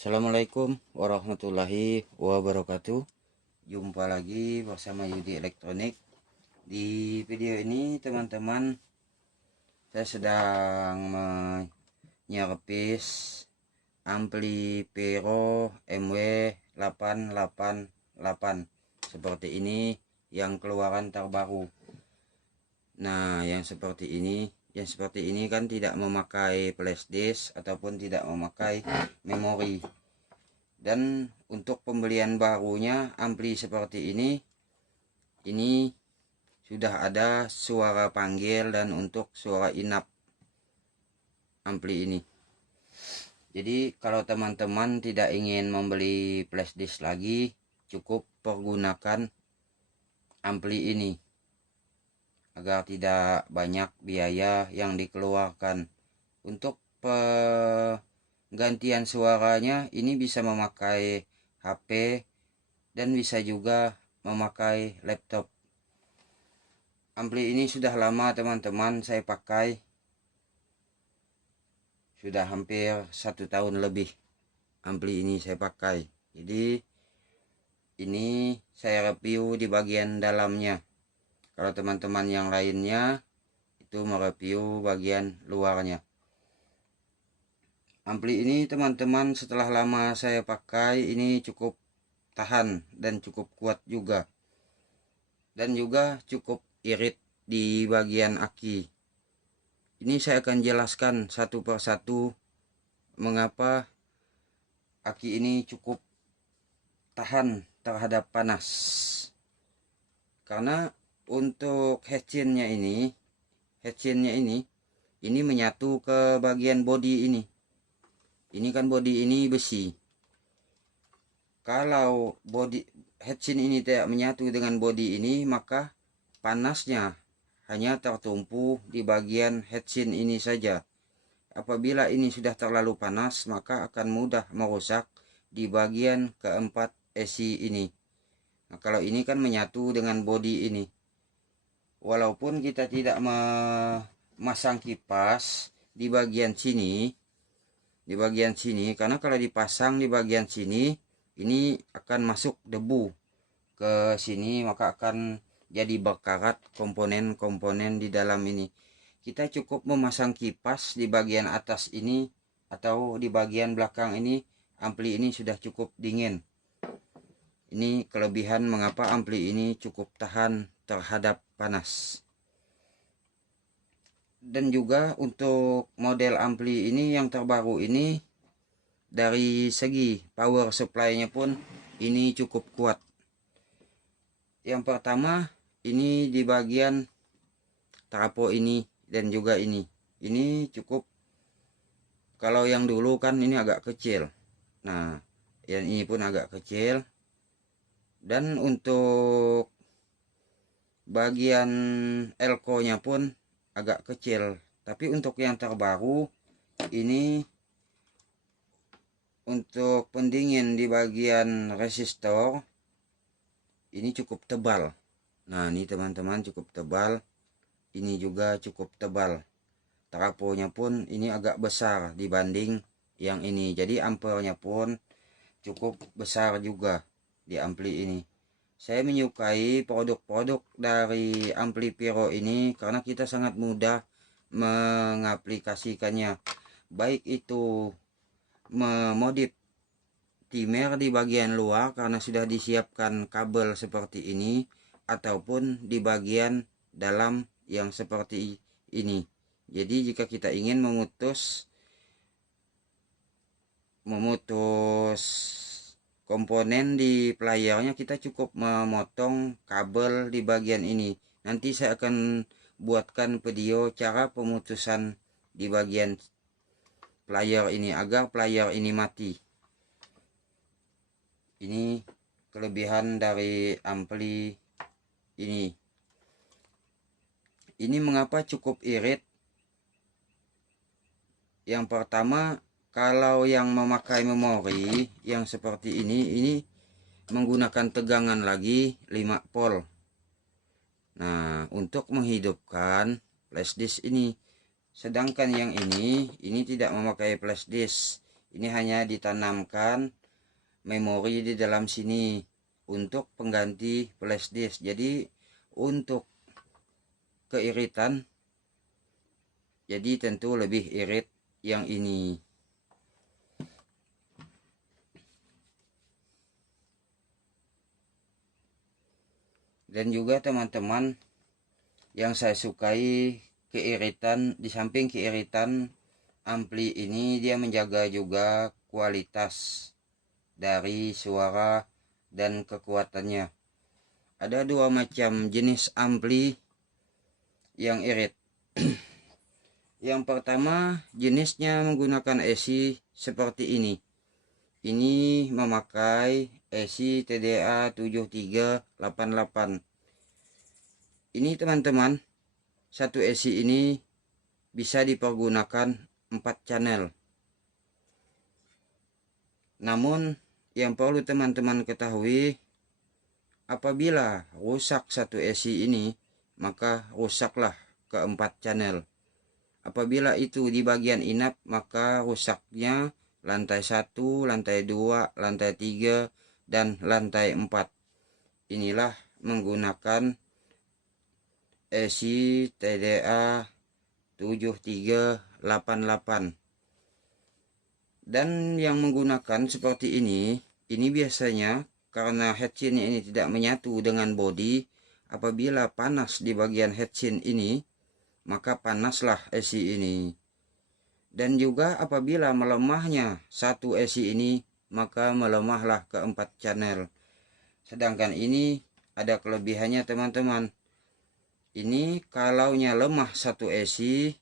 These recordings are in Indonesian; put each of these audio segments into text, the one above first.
Assalamualaikum warahmatullahi wabarakatuh. Jumpa lagi bersama Yudi Elektronik. Di video ini teman-teman, saya sedang menyervis ampli Pero MW888 seperti ini, yang keluaran terbaru. Nah, yang seperti ini kan tidak memakai flash disk ataupun tidak memakai memori. Dan untuk pembelian barunya ampli seperti ini sudah ada suara panggil dan untuk suara inap ampli ini. Jadi kalau teman-teman tidak ingin membeli flash disk lagi, cukup pergunakan ampli ini agar tidak banyak biaya yang dikeluarkan. Untuk penggantian suaranya ini bisa memakai HP dan bisa juga memakai laptop. Ampli ini sudah lama teman-teman saya pakai, sudah hampir 1 tahun lebih ampli ini saya pakai. Jadi ini saya review di bagian dalamnya. Kalau teman-teman yang lainnya itu mereview bagian luarnya. Ampli ini teman-teman setelah lama saya pakai ini cukup tahan dan cukup kuat juga. Dan juga cukup irit di bagian aki. Ini saya akan jelaskan satu persatu mengapa aki ini cukup tahan terhadap panas. Karena untuk headsinnya ini menyatu ke bagian bodi ini. Ini kan bodi ini besi. Kalau bodi headsin ini tidak menyatu dengan bodi ini, maka panasnya hanya tertumpu di bagian headsin ini saja. Apabila ini sudah terlalu panas, maka akan mudah merusak di bagian keempat esi ini. Nah, kalau ini kan menyatu dengan bodi ini. Walaupun kita tidak memasang kipas di bagian sini, karena kalau dipasang di bagian sini, ini akan masuk debu ke sini, maka akan jadi berkarat komponen-komponen di dalam ini. Kita cukup memasang kipas di bagian atas ini atau di bagian belakang ini, ampli ini sudah cukup dingin. Ini kelebihan mengapa ampli ini cukup tahan terhadap panas. Dan juga untuk model ampli ini yang terbaru ini, dari segi power supply-nya pun ini cukup kuat. Yang pertama ini di bagian trafo ini dan juga ini cukup. Kalau yang dulu kan ini agak kecil. Nah, yang ini pun agak kecil. Dan untuk bagian elko-nya pun agak kecil. Tapi untuk yang terbaru ini, untuk pendingin di bagian resistor ini cukup tebal. Nah, ini teman-teman cukup tebal. Ini juga cukup tebal. Trafonya pun ini agak besar dibanding yang ini. Jadi ampernya pun cukup besar juga di ampli ini. Saya menyukai produk-produk dari ampli Pero ini karena kita sangat mudah mengaplikasikannya. Baik itu memodif timer di bagian luar karena sudah disiapkan kabel seperti ini, ataupun di bagian dalam yang seperti ini. Jadi jika kita ingin memutus komponen di playernya, kita cukup memotong kabel di bagian ini. Nanti saya akan buatkan video cara pemutusan di bagian player ini agar player ini mati. Ini kelebihan dari ampli ini. Ini mengapa cukup irit? Yang pertama, kalau yang memakai memori yang seperti ini menggunakan tegangan lagi 5 volt. Nah, untuk menghidupkan flash disk ini. Sedangkan yang ini tidak memakai flash disk. Ini hanya ditanamkan memori di dalam sini untuk pengganti flash disk. Jadi untuk keiritan, jadi tentu lebih irit yang ini. Dan juga teman-teman, yang saya sukai keiritan, di samping keiritan ampli ini, dia menjaga juga kualitas dari suara dan kekuatannya. Ada dua macam jenis ampli yang irit. Yang pertama, jenisnya menggunakan AC seperti ini. Ini memakai AC TDA 7388. Ini teman-teman, satu AC ini bisa dipergunakan 4 channel. Namun yang perlu teman-teman ketahui, apabila rusak satu AC ini, maka rusaklah keempat channel. Apabila itu di bagian inap, maka rusaknya lantai 1, lantai 2, lantai 3, dan lantai 4. Inilah menggunakan AC TDA 7388. Dan yang menggunakan seperti ini biasanya karena headsin ini tidak menyatu dengan bodi. Apabila panas di bagian headsin ini, maka panaslah AC ini. Dan juga apabila melemahnya satu AC ini, maka melemahlah keempat channel. Sedangkan ini ada kelebihannya teman-teman. Ini kalaunya lemah satu AC,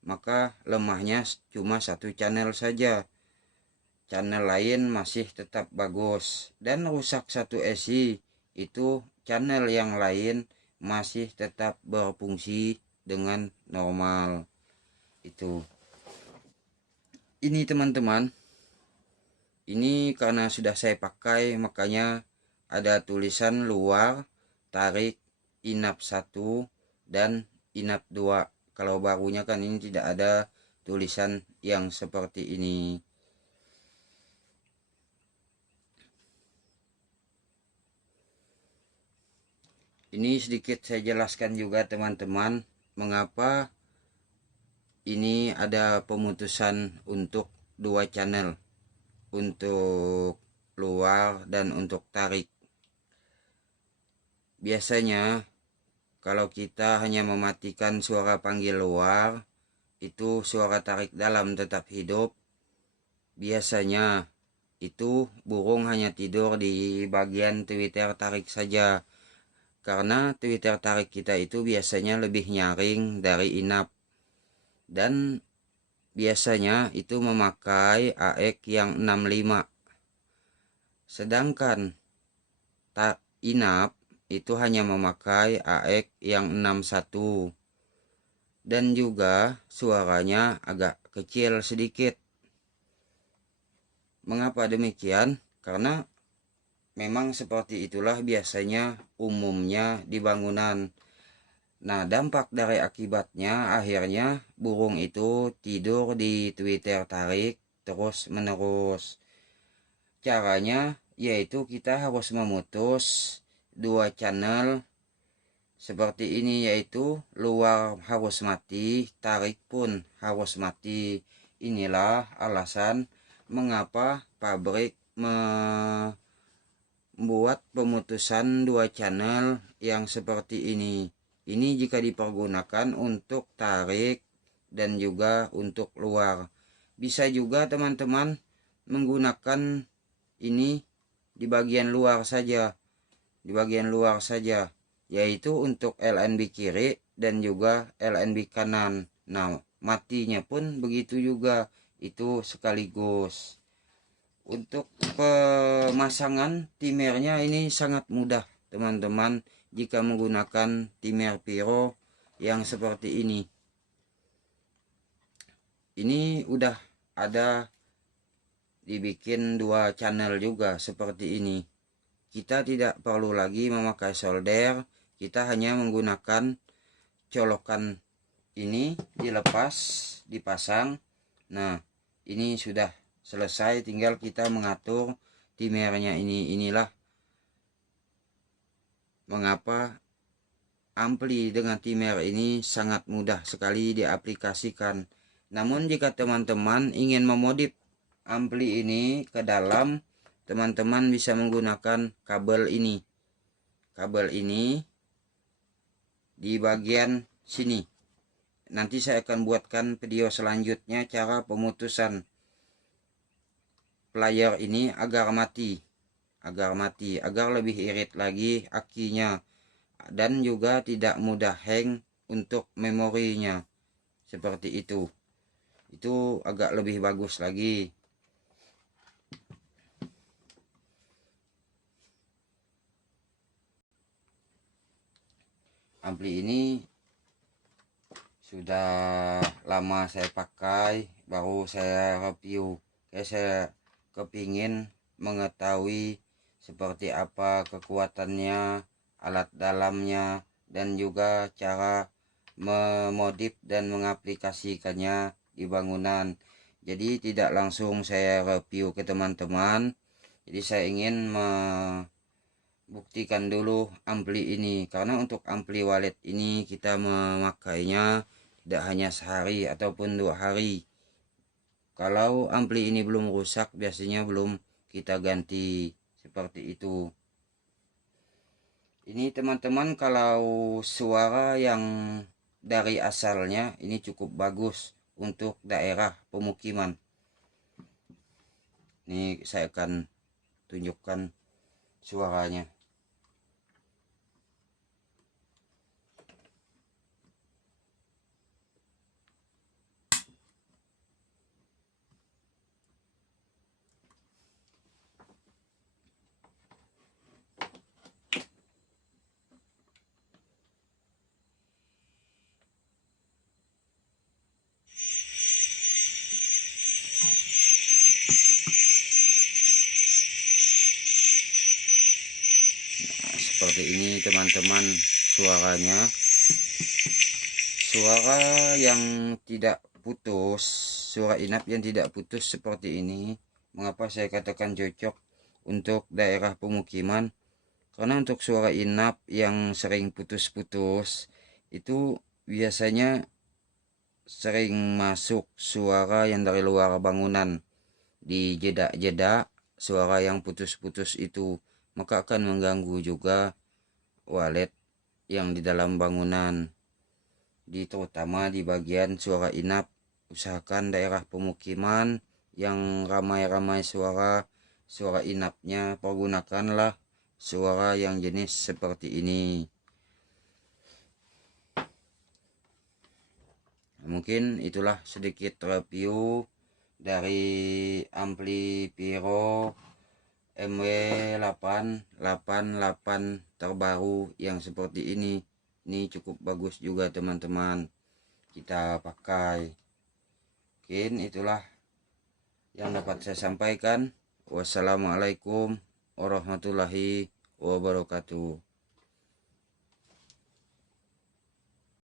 maka lemahnya cuma satu channel saja. Channel lain masih tetap bagus. Dan rusak satu AC, itu channel yang lain masih tetap berfungsi dengan normal. Itu. Ini teman-teman, ini karena sudah saya pakai, makanya ada tulisan luar, tarik, inap 1 dan inap 2. Kalau barunya kan ini tidak ada tulisan yang seperti ini. Ini sedikit saya jelaskan juga teman-teman, mengapa ini ada pemutusan untuk 2 channel, untuk luar dan untuk tarik. Biasanya kalau kita hanya mematikan suara panggil luar, itu suara tarik dalam tetap hidup. Biasanya itu burung hanya tidur di bagian Twitter tarik saja. Karena Twitter tarik kita itu biasanya lebih nyaring dari inap. Dan biasanya itu memakai AX yang 65. Sedangkan inap itu hanya memakai AX yang 61. Dan juga suaranya agak kecil sedikit. Mengapa demikian? Karena memang seperti itulah biasanya umumnya di bangunan. Nah, dampak dari akibatnya akhirnya burung itu tidur di Twitter tarik terus menerus. Caranya yaitu kita harus memutus 2 channel seperti ini, yaitu luar harus mati, tarik pun harus mati. Inilah alasan mengapa pabrik membuat pemutusan 2 channel yang seperti ini. Ini jika dipergunakan untuk tarik dan juga untuk luar. Bisa juga teman-teman menggunakan ini di bagian luar saja. Di bagian luar saja. Yaitu untuk LNB kiri dan juga LNB kanan. Nah, matinya pun begitu juga. Itu sekaligus. Untuk pemasangan timernya ini sangat mudah teman-teman jika menggunakan timer Piro yang seperti ini. Ini udah ada dibikin 2 channel juga seperti ini. Kita tidak perlu lagi memakai solder, kita hanya menggunakan colokan ini, dilepas, dipasang. Nah, ini sudah selesai, tinggal kita mengatur timernya ini. Inilah mengapa ampli dengan timer ini sangat mudah sekali diaplikasikan. Namun jika teman-teman ingin memodif ampli ini ke dalam, teman-teman bisa menggunakan kabel ini. Kabel ini di bagian sini. Nanti saya akan buatkan video selanjutnya cara pemutusan player ini agar lebih irit lagi akinya, dan juga tidak mudah hang untuk memorinya. Seperti itu agak lebih bagus lagi. Ampli ini sudah lama saya pakai, baru saya review. Saya kepingin mengetahui seperti apa kekuatannya, alat dalamnya, dan juga cara memodif dan mengaplikasikannya di bangunan. Jadi tidak langsung saya review ke teman-teman. Jadi saya ingin buktikan dulu ampli ini, karena untuk ampli walet ini kita memakainya tidak hanya sehari ataupun 2 hari. Kalau ampli ini belum rusak, biasanya belum kita ganti. Seperti itu. Ini teman-teman, kalau suara yang dari asalnya ini cukup bagus untuk daerah pemukiman. Ini saya akan tunjukkan suaranya. Seperti ini teman-teman suaranya. Suara yang tidak putus, suara inap yang tidak putus seperti ini. Mengapa saya katakan cocok untuk daerah pemukiman? Karena untuk suara inap yang sering putus-putus itu biasanya sering masuk suara yang dari luar bangunan. Di jeda-jeda suara yang putus-putus itu, maka akan mengganggu juga walet yang di dalam bangunan. Terutama di bagian suara inap, usahakan daerah pemukiman yang ramai-ramai suara inapnya, pergunakanlah suara yang jenis seperti ini. Mungkin itulah sedikit review dari ampli Pyro MW888 terbaru yang seperti ini. Ini cukup bagus juga teman-teman kita pakai. Mungkin itulah yang dapat saya sampaikan. Wassalamualaikum warahmatullahi wabarakatuh.